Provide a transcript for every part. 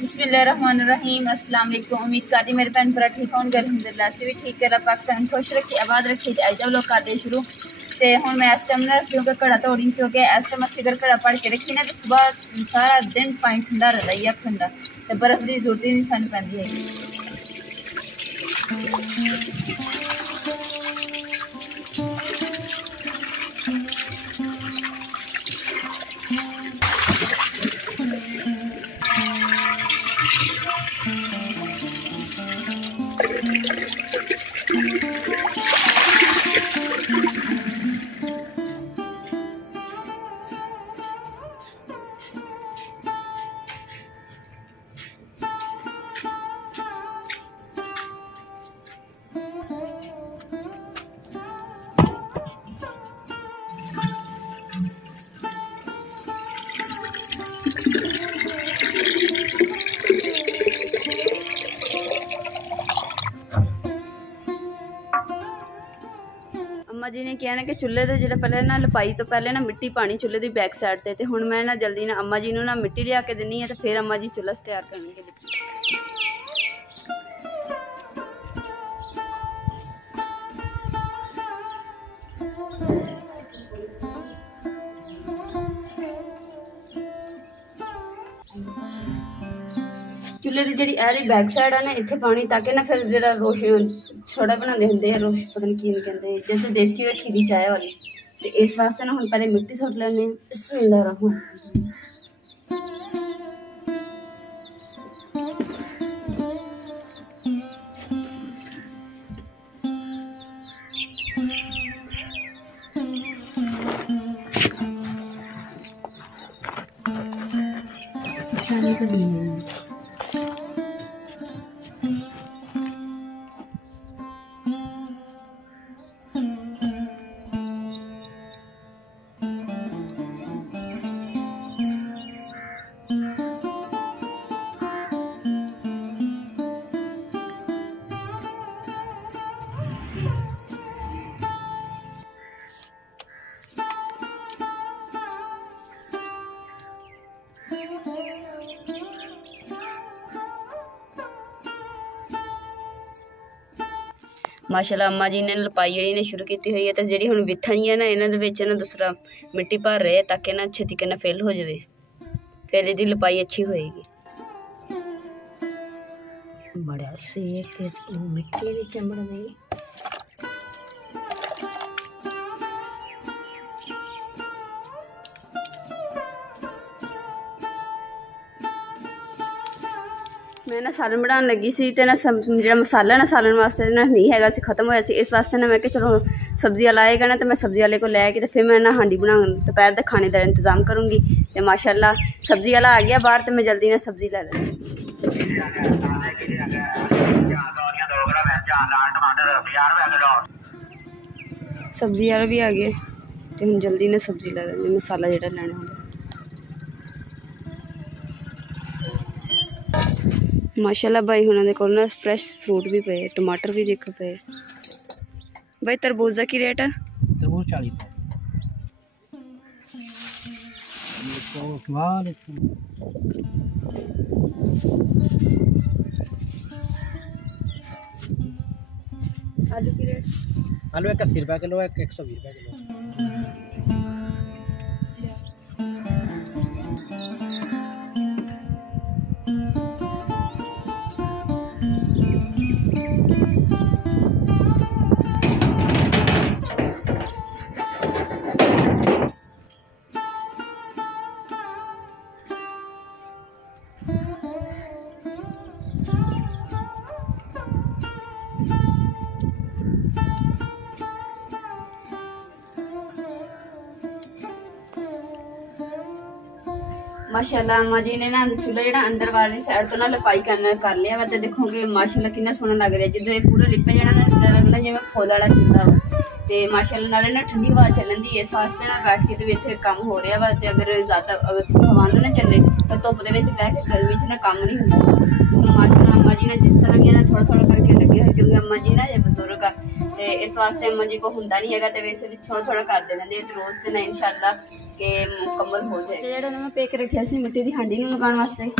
बिस्मिल्लाहिर्रहमानिर्रहीम। अस्सलाम वालेकुम। उम्मीद करती मेरे भैन भरा ठीक होंगे। अल्हम्दुलिल्लाह से भी ठीक है। पाकिस्तान खुश रखी आबाद रखी। आज जब लोग करते शुरू तो हूँ मैं इस टाइम ना क्योंकि घड़ा तोड़ी क्योंकि इस टाइम असी अगर घड़ा पढ़ के रखी ना तो सुबह सारा दिन पानी ठंडा रहता है ठंडा तो बर्फ की जरूरत ही नहीं सानू पैंदी है। अम्मा जी ने कहा ना कि चूल्हे से जो पहले ना लपाई तो पहले ना मिट्टी पानी चूल्हे की बैक साइड से तो हुण मैं ना जल्दी ना अम्मा जी ने ना मिट्टी लिया के देनी है तो फिर अम्मा जी चूल्हा तैयार करेंगे। चूल्हे की जी एली बैक साइड है ना इतने पानी ताकि ना फिर जो रोशन छोड़ा बनाते होंगे रोश पता नहीं की कहते हैं जैसे देसी घी रखी दी चाय वाली तो इस वास्ते ना हम पहले मिट्टी सुट लेने। बिस्मिल्लाहिर्रहमानिर्रहीम। माशाल्लाह अम्मा जी ने लपाई जी ने शुरू की हुई है तो जी हम विथा जी है ना इन्होंने ना दूसरा मिट्टी भर रहे ताकि ना अच्छे तरीके ना फिल हो जाए फिर यदि लपाई अच्छी होएगी। बड़ा सेक मिट्टी भी चमड़ गई। मैं ना सालन बनाने लगी सी तो ना जो मसाला ना सालन वास्ते ना नहीं है खत्म होया सी इस वास्ते ना मैं कि चलो सब्जी वाला आएगा ना तो मैं सब्जी वाले को लैके तो फिर मैं ना हांडी बना दोपहर के खाने का इंतजाम करूँगी। तो माशाल्लाह सब्जी वाला आ गया बाहर तो मैं जल्दी ना सब्जी लै लूँगी। सब्जी वाला भी आ गया तो हम जल्दी ना सब्जी लै लेंगे मसाला जो लैना होगा। माशाल्लाह भाई हुणां दे कोल ना फ्रैश फ्रूट भी पे टमाटर भी देखो पे। भाई तरबूज का की रेट है? तरबूज 40 आलू की रेट? आलू 80 रुपये किलो है 120 रुपये किलो। माशाल्लाह अम्मा जी ने ना चूल्हा जो अंदर वाली साइड तो ना लपाई कर लिया वा तो देखोगे माशाल्लाह कितना सोहना लग रहा है जो पूरा लिपे जो लगना जिवें फुल वाला चूल्हा वा तो माशाल्लाह नाले ना ठंडी हवा चलन दी इस वास्ते ना बैठ के तो इतने काम हो रहा वा तो अगर ज्यादा अगर हवा ना चले तो धुप के बह के गर्मी से ना काम नहीं होंदा। माशाल्लाह अम्मा जी ने जिस तरह भी ना थोड़ा थोड़ा करके लगे हुए क्योंकि अम्मा जी ना ये बुजुर्ग आ इस वास्ते अम्मा जी को होंदा नहीं है तो वैसे भी थोड़ा थोड़ा कर देना तो रोज से ना इंशाल्लाह कि मुकम्मल हो जाए। ਜਿਹੜਾ ਮੈਂ ਪੇ ਕੇ ਰੱਖਿਆ ਸੀ ਮਿੱਟੀ ਦੀ ਹਾਂਡੀ ਨੂੰ ਲਗਾਉਣ ਵਾਸਤੇ।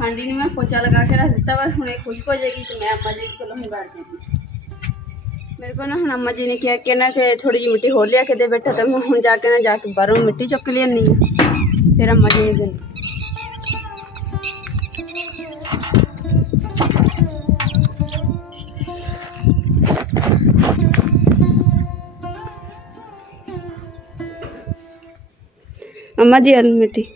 ਹਾਂਡੀ ਨੂੰ मैं पोचा लगा के रख दिता वा, हुणे खुश्क हो जाएगी तो मैं अम्मा जी को लूँगा मेरे को ना हम अम्मा जी ने किया कि ना कि थोड़ी जी मिट्टी होर लिया के दे बैठा, तो मैं हूँ जाके बाहरों मिट्टी चुक लियानी फिर अम्मा जी ने देनी। अम्मा जी आलू मिट्टी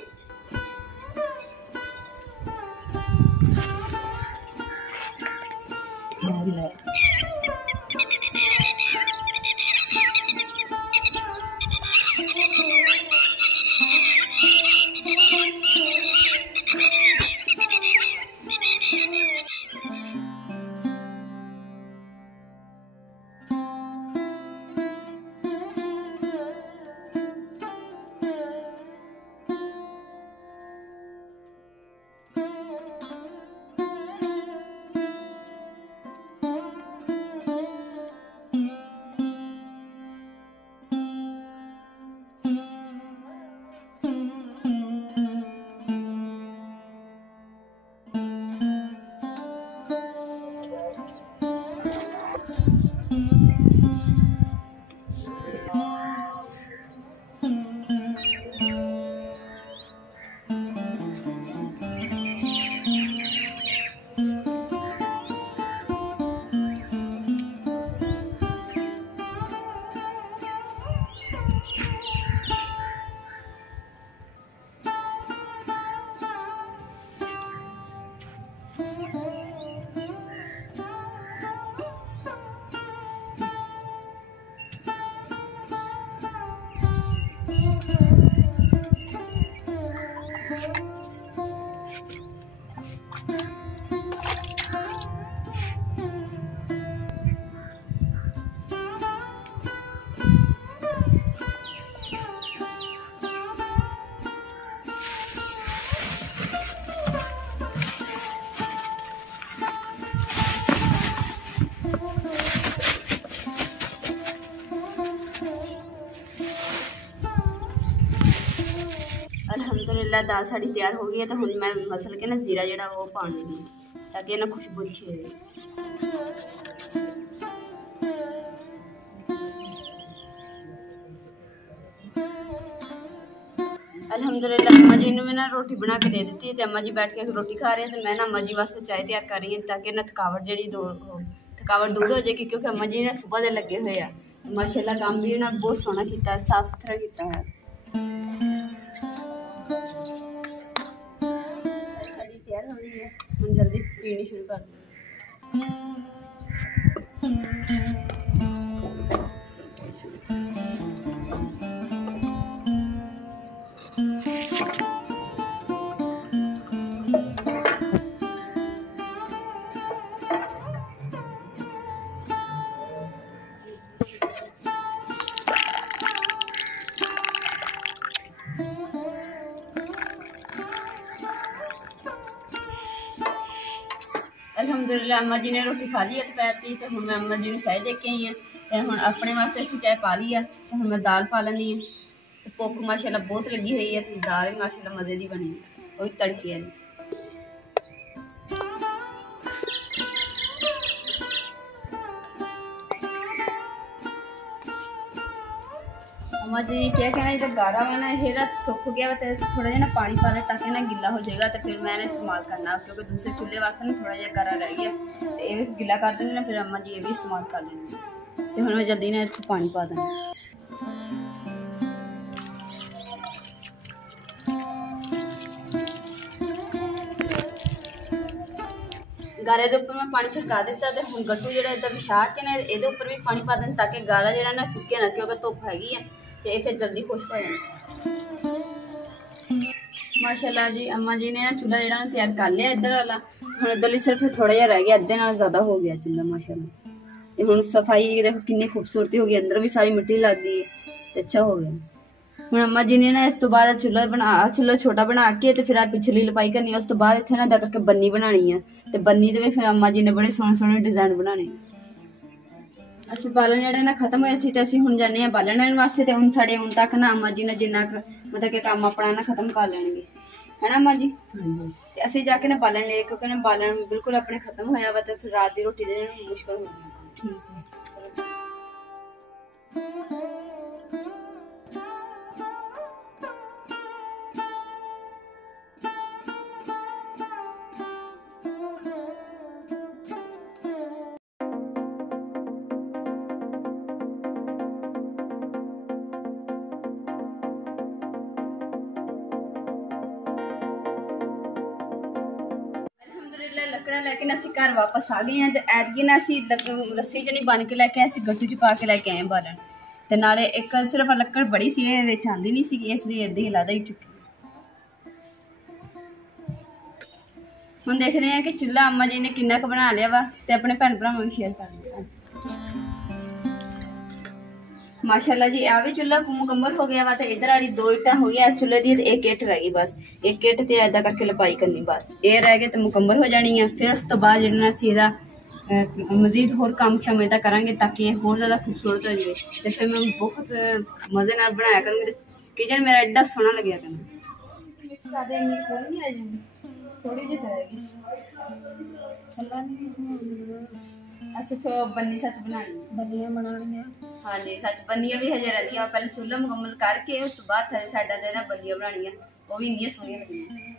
अल्हम्दुलिल्लाह दाल साड़ी तैयार हो गई है, तो हुण मैं मसल के ना जीरा जड़ा वो पानी दी ताकि ना खुशबू अच्छी रहे। अल्हम्दुलिल्लाह अम्मा जी ने ना रोटी बना के दे दी है, अम्मा जी बैठ के रोटी खा रहे हैं, तो मैं ना अम्मा जी वास्ते चाय तैयार कर रही हूँ ताकि ना थकावट जी थकावट दूर हो जाएगी, क्योंकि अम्मा जी ने सुबह दे लगे हुए हैं। माशाल्लाह काम भी ना बहुत सोहना किया, साफ सुथरा किया है। तैयार हो रही है, हम जल्दी पीनी शुरू कर दें। अल्हम्दुलिल्लाह अम्मा जी ने रोटी खा ली है दोपहर की, तो हुण मैं अम्मा जी ने चाय दे के आई है, तो हुण अपने वास्ते असीं चाय पा ली है, तो हुण मैं दाल पा लैनी है। तो भुख माशाल्लाह बहुत लगी हुई है, तो दाल भी माशाल्लाह मज़े की बनी है, वो भी तड़के वाली। अम्मा जी क्या कहना, जो गारा वा ना ये सुख गया वा, तो थोड़ा जिहा ना पानी पा ले ताकि ना गिला हो जाएगा, तो फिर मैंने इस्तेमाल करना, क्योंकि दूसरे चूल्हे वास्ते ना थोड़ा जिहा गारा रह गया, तो ये गिला कर देंगे ना, फिर अम्मा जी ये भी इस्तेमाल कर लेंगे। तो हुण मैं जल्दी ना इत्थे पानी पा देना। गारे के उपर मैं पानी छिड़का दिता, तो हुण गट्टू जिहड़ा इदां विछा के ना इहदे उपर भी पानी पा देना, ताकि गारा जिहड़ा ना सुके ना, क्योंकि धुप्प हैगी है तो ये फिर जल्दी खुश्क हो जाए। माशाल्लाह जी अम्मा जी ने ना चूल्हा जिहड़ा ना तैयार कर लिया इधर वाला, हुण इधरली सिर्फ थोड़ा जिहा रह गया, अद्धे नाल ज़्यादा हो गया चूल्हा माशाल्लाह। ते हुण सफाई देखो कितनी खूबसूरती हो गई, अंदर भी सारी मिट्टी लग गई तो अच्छा हो गया। हुण अम्मा जी ने ना इस तो बाद चूल्हा छोटा बना के ते फिर आ पिछली लपाई करनी, उस तो बाद इत्थे ना करके बन्नी बनानी है, ते बन्नी दे फिर अम्मा जी ने बड़े सोहने सोहने डिजाइन बनाने। असीं बालन जिहड़े ना खत्म होए सी ते असीं हुण जाने आ बालन लैण वास्ते, ते हुण साढ़े हुण तक ना अम्मा जी ने जिन्ना मतलब कि काम अपना ना खत्म कर लेणगे, है ना अम्मा जी। ते असीं जाके ना बालन ले, क्योंकि ना बालन बिल्कुल अपने खत्म होया वा, ते फिर रात दी रोटी देना मुश्किल हो गई। ठीक है। लकड़ा लैके ना असीं घर वापस आ गए हैं, तो ऐतकी ना असीं रस्सी च नहीं बन के लैके आए, असीं गट्टू च पा के लैके आए बालन, ते नाले एक सिर्फ लक्कड़ बड़ी सी विच आंदी नहीं सी, इसलिए इदां ही लादा ही चुकी। हुण देखदे हैं कि चुल्हा अम्मा जी ने किन्ना क बना लिया वा, ते अपने भैन भरावां नूं शेयर कर दिया। माशाल्लाह जी आ भी चूल्हा मुकम्मल हो गया वा, तो इधर वाली 2 इट्टां हो गई इस चूल्हे दी, ते एक इट रह गई बस, एक इट ते ऐदा करके लपाई करनी बस, ये रह गए तो मुकम्मल हो जानी है। फिर उस तो बाद जिहड़ा असीं इहदा मजीद होर काम शाम इहदा करांगे, ताकि ये होर ज़्यादा खूबसूरत हो जाए, तो फिर मैं बहुत मज़े नाल बनाया करूँगी, ते किचन मेरा एड्डा सोहना लग्या करना। मिक्स कर दे, इन्नी खोल नहीं आ जाएगी, थोड़ी जी रहेगी छल्ला नहीं। अच्छा तो बन्नी सच बनानी, बन्नियां बनानी है। हाँ जी सच बन्नियां भी हजे रहती है, पहले चूल्हा मुकम्मल करके उस तो बाद साइडा दे ना बन्नियां बनानी है, वो भी इन्नियां सोहनियां लगदियां।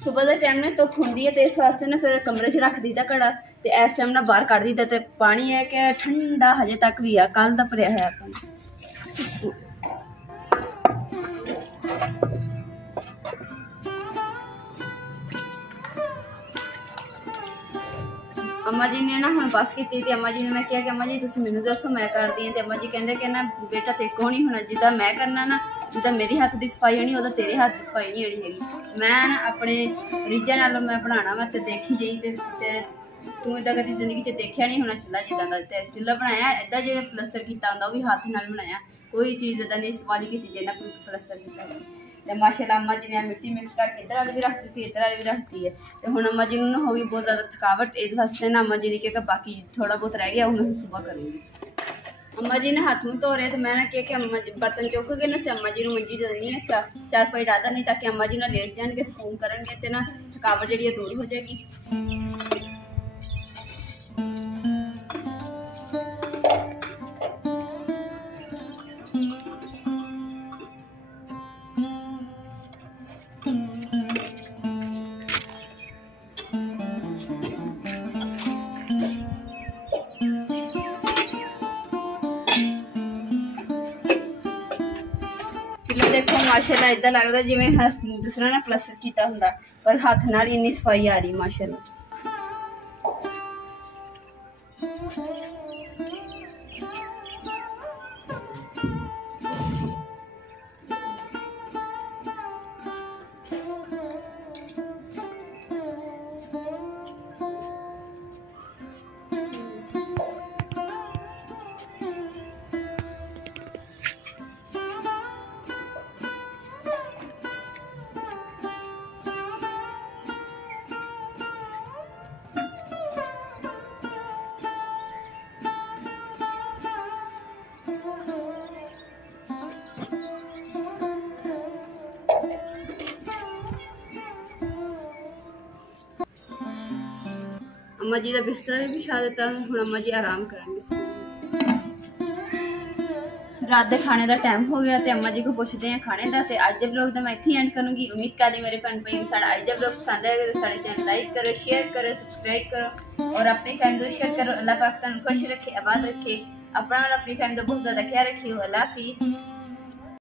सुबह के टाइम ने धुप्प होंदी है, तो इस वास्ते ना फिर कमरे च रख दीदा घड़ा, तो इस टाइम ना बाहर कढ़ दीदा, तो पानी है कि ठंडा हजे तक भी है, कल दा भरिया है अपना। अम्मा जी ने ना हम बस की थी, अम्मा जी ने मैं किया कि अम्मा जी तुम मैनू दसो मैं कर दी, तो अम्मा जी कहते कि ना बेटा तेरे को नहीं होना, जिदा मैं करना ना जिदा मेरे हाथ की सफाई होनी उदा तेरे हाथ की सफाई नहीं होनी हैगी। मैं ना अपने रीझा नाल मैं बनाना वा, तो देखी जाई ते तू इदा कभी जिंदगी च देखा नहीं होना चूल्हा जिदा का, ते चूल्हा बनाया इदा जो प्लस्तर किया होंदा भी हाथ नाल बनाया, कोई चीज़ इदा नहीं इस्तेमाल की जिन्ना कोई प्लस्तर किया। तो माशाल्लाह अम्मा जी ने मिट्टी मिक्स करके इधर वाली भी रख दी, इधर वाली भी रख दी है। तो हुण अम्मा जी नूं हो गई बहुत ज़्यादा थकावट, इस वास्ते ना अम्मा जी ने कहा बाकी थोड़ा बहुत रह गया वो मैं सुबह करूँगी। अम्मा जी ने हाथ मुँह धो रहे, तो मैं ना कहा कि अम्मा जी बर्तन चुक के ना, तो अम्मा जी मंजी देनी है चार पाई डादा नहीं, ताकि अम्मा जी ना लेट जाएंगे सुकून करेंगे, तो ना थकावट जी दूर हो जाएगी। देखो माशाल्लाह इदा लगता जिवें दूसरा ना प्लस्तर किया हुंदा, पर हाथ नाल इन्नी सफाई आ रही माशाल्लाह। अम्मा जी का बिस्तर भी बिछा दिता, हुण अम्मा जी आराम करेंगे। रात के खाने का टाइम हो गया तो अम्मा जी को पूछते हैं खाने का। तो अज के ब्लॉग तो मैं इत्थे एंड करूँगी। उम्मीद करती मेरे भैन भाई साढ़ा अज का ब्लॉग पसंद आएगा तो साढ़े चैनल लाइक करो, शेयर करो, सब्सक्राइब करो और अपनी फैमिली को शेयर करो। अल्लाह पाक तुहानू खुश रखे, आबाद रखे, अपना और अपनी फैमिली का बहुत ज़्यादा ख्याल रखियो। अल्लाह हाफिज़।